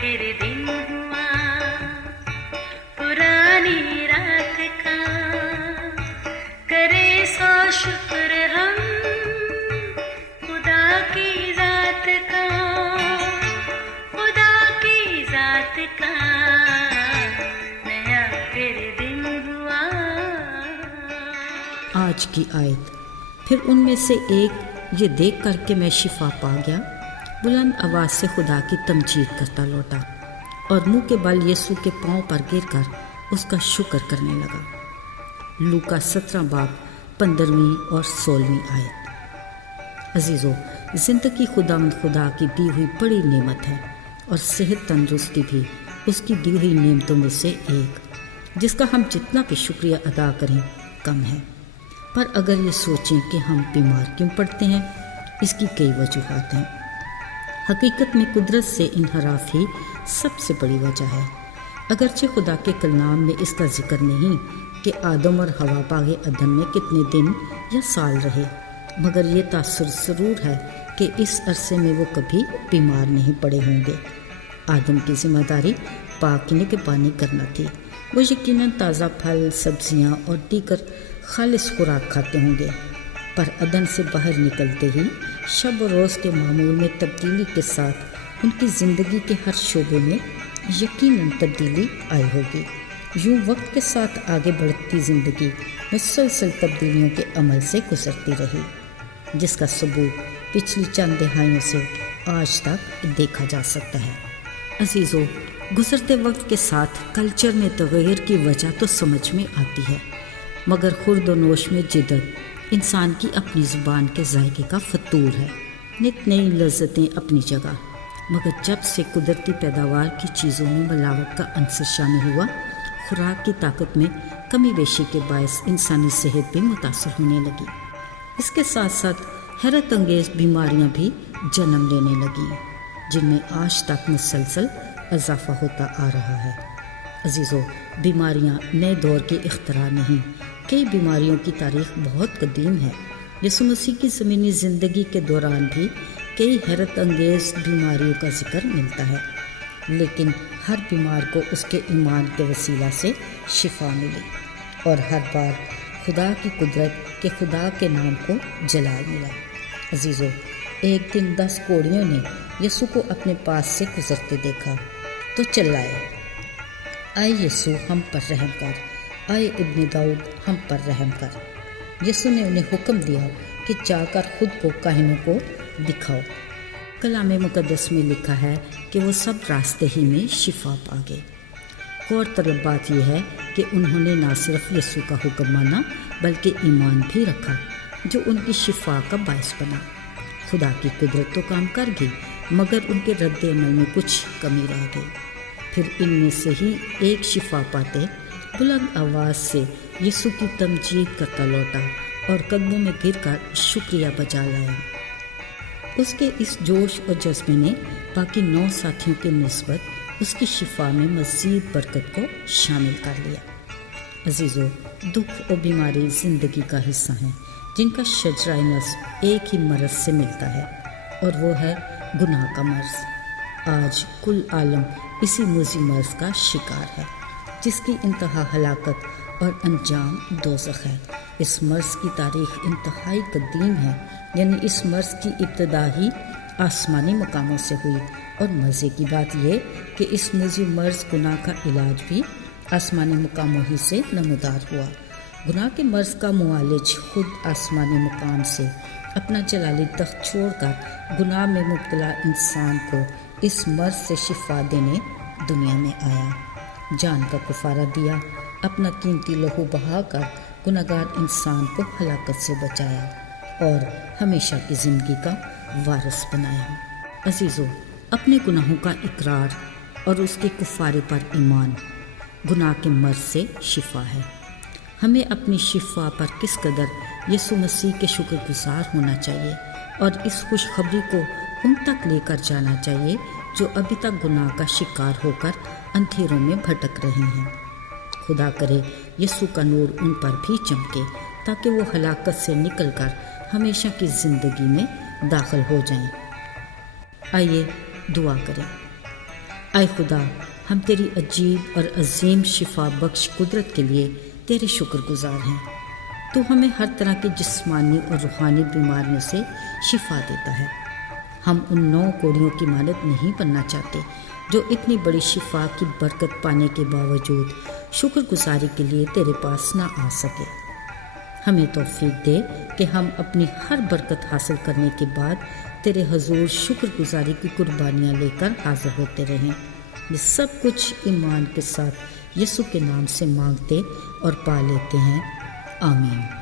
फिर दिन हुआ पुरानी रात का, करे सौ शुक्र हम खुदा की जात का, खुदा की जात का, नया फिर दिन हुआ। आज की आयत। फिर उनमें से एक ये देख कर के मैं शिफा पा गया, बुलंद आवाज़ से खुदा की तमजीद करता लौटा और मुंह के बल यीशु के पांव पर गिरकर उसका शुक्र करने लगा। लूका 17 बाब 15वीं और 16वीं आयत। अजीज़ों, ज़िंदगी खुदावंद खुदा की दी हुई बड़ी नेमत है और सेहत तंदुरुस्ती भी उसकी दी हुई नेमतों में से एक, जिसका हम जितना भी शुक्रिया अदा करें कम है। पर अगर ये सोचें कि हम बीमार क्यों पड़ते हैं, इसकी कई वजूहात हैं। हकीकत में कुदरत से इनहराफ ही सबसे बड़ी वजह है। अगरचे खुदा के कलाम में इसका जिक्र नहीं कि आदम और हवा बागे अदन में कितने दिन या साल रहे, मगर ये तासुर ज़रूर है कि इस अरसे में वो कभी बीमार नहीं पड़े होंगे। आदम की जिम्मेदारी पाकने के पानी करना थी। वो यकीनन ताज़ा फल, सब्जियां और दीगर खालिस खुराक खाते होंगे, पर अदन से बाहर निकलते ही शब और रोज़ के मामूल में तब्दीली के साथ उनकी ज़िंदगी के हर शोबे में यकीनन तब्दीली आई होगी। यूँ वक्त के साथ आगे बढ़ती ज़िंदगी मुसलसल तब्दीलियों के अमल से गुजरती रही, जिसका सबूत पिछली चंद दहाइयों से आज तक देखा जा सकता है। अजीज़ों, गुजरते वक्त के साथ कल्चर में तग़य्युर की वजह तो समझ में आती है, मगर खुर्द-ओ-नोश में जिद्दत इंसान की अपनी ज़ुबान के जायके का फतूर है। नित नई लज़्ज़तें अपनी जगह, मगर जब से कुदरती पैदावार की चीज़ों में मिलावट का अंसर शामिल हुआ, खुराक की ताकत में कमी बेशी के बायस इंसानी सेहत भी मुतासर होने लगी। इसके साथ साथ हैरत अंगेज़ बीमारियाँ भी जन्म लेने लगी, जिनमें आज तक मुसलसल इजाफा होता आ रहा है। अजीज़ों, बीमारियाँ नए दौर के इख्तरा नहीं, कई बीमारियों की तारीख़ बहुत कदीम है। यीशु मसीह की ज़मीनी ज़िंदगी के दौरान भी कई हैरत अंगेज़ बीमारियों का जिक्र मिलता है, लेकिन हर बीमार को उसके ईमान के वसीला से शिफा मिली और हर बार खुदा की कुदरत के खुदा के नाम को जलाल मिला। अजीज़ों, एक दिन 10 कोढ़ियों ने यीशु को अपने पास से गुजरते देखा तो चिल्लाए, आए यीशु हम पर रहम कर, आए इब्ने दाऊद हम पर रहम कर। यीशु ने उन्हें हुक्म दिया कि जाकर खुद को काहिनों को दिखाओ। कलाम मुक़द्दस में लिखा है कि वो सब रास्ते ही में शिफा पा गए। गौरतलब बात यह है कि उन्होंने न सिर्फ यीशु का हुक्म माना बल्कि ईमान भी रखा, जो उनकी शिफा का बायस बना। खुदा की कुदरत तो काम कर गई, मगर उनके रद्द अमल में कुछ कमी रह गई। फिर इनमें से ही एक शिफा पाते बुलंद आवाज़ से यीशु की तमजीद करता लौटा और कदमों में गिरकर शुक्रिया बजा लाया। उसके इस जोश और जज्बे ने बाकी 9 साथियों के निस्बत उसकी शिफा में मज़ीद बरकत को शामिल कर लिया। अजीज़ों, दुख और बीमारी ज़िंदगी का हिस्सा हैं, जिनका शजरा नस्ब एक ही मर्ज़ से मिलता है, और वो है गुनाह का मर्ज़। आज कुल आलम इसी मुज़ी मर्ज़ का शिकार है, जिसकी इंतहा हलाकत और अंजाम दोज़ख है। इस मर्ज़ की तारीख़ इंतहाई कदीम है, यानी इस मर्ज़ की इब्तदा ही आसमानी मकामों से हुई। और मज़े की बात यह कि इस मुज़ी मर्ज़ गुनाह का इलाज भी आसमानी मकामों ही से नमूदार हुआ। गुनाह के मर्ज़ का मुआलिज खुद आसमानी मकाम से अपना जलाली तख्त छोड़कर गुनाह में मुब्तला इंसान को इस मर्ज़ से शिफा देने दुनिया में आया। जान का कफ़ारा दिया, अपना कीमती लहू बहाकर गुनहगार इंसान को हलाकत से बचाया और हमेशा की ज़िंदगी का वारिस बनाया। अजीज़ों, अपने गुनाहों का इकरार और उसके कुफ़ारे पर ईमान गुनाह के मर्ज़ से शिफा है। हमें अपनी शिफा पर किस कदर यीशु मसीह के शुक्रगुज़ार होना चाहिए और इस खुशखबरी को उन तक लेकर जाना चाहिए जो अभी तक गुनाह का शिकार होकर अंधेरों में भटक रहे हैं। खुदा करे यीशु का नूर उन पर भी चमके ताकि वो हलाकत से निकलकर हमेशा की ज़िंदगी में दाखिल हो जाएं। आइए दुआ करें। اے خدا، ہم تیری عجیب اور عظیم شفا بخش قدرت کے لیے تیرے شکر گزار ہیں۔ تو ہمیں ہر طرح کی جسمانی اور روحانی بیماریوں سے شفا دیتا ہے۔ ہم ان 9 کوڑیوں کی مانند نہیں بننا چاہتے جو اتنی بڑی شفا کی برکت پانے کے باوجود شکر گزاری کے لیے تیرے پاس نہ آ سکے۔ ہمیں توفیق دے کہ ہم اپنی ہر برکت حاصل کرنے کے بعد تیرے حضور شکر گزاری کی قربانیاں لے کر حاضر ہوتے رہیں۔ یہ سب کچھ ایمان کے ساتھ یسوع کے نام سے مانگتے اور پا لیتے ہیں، آمین۔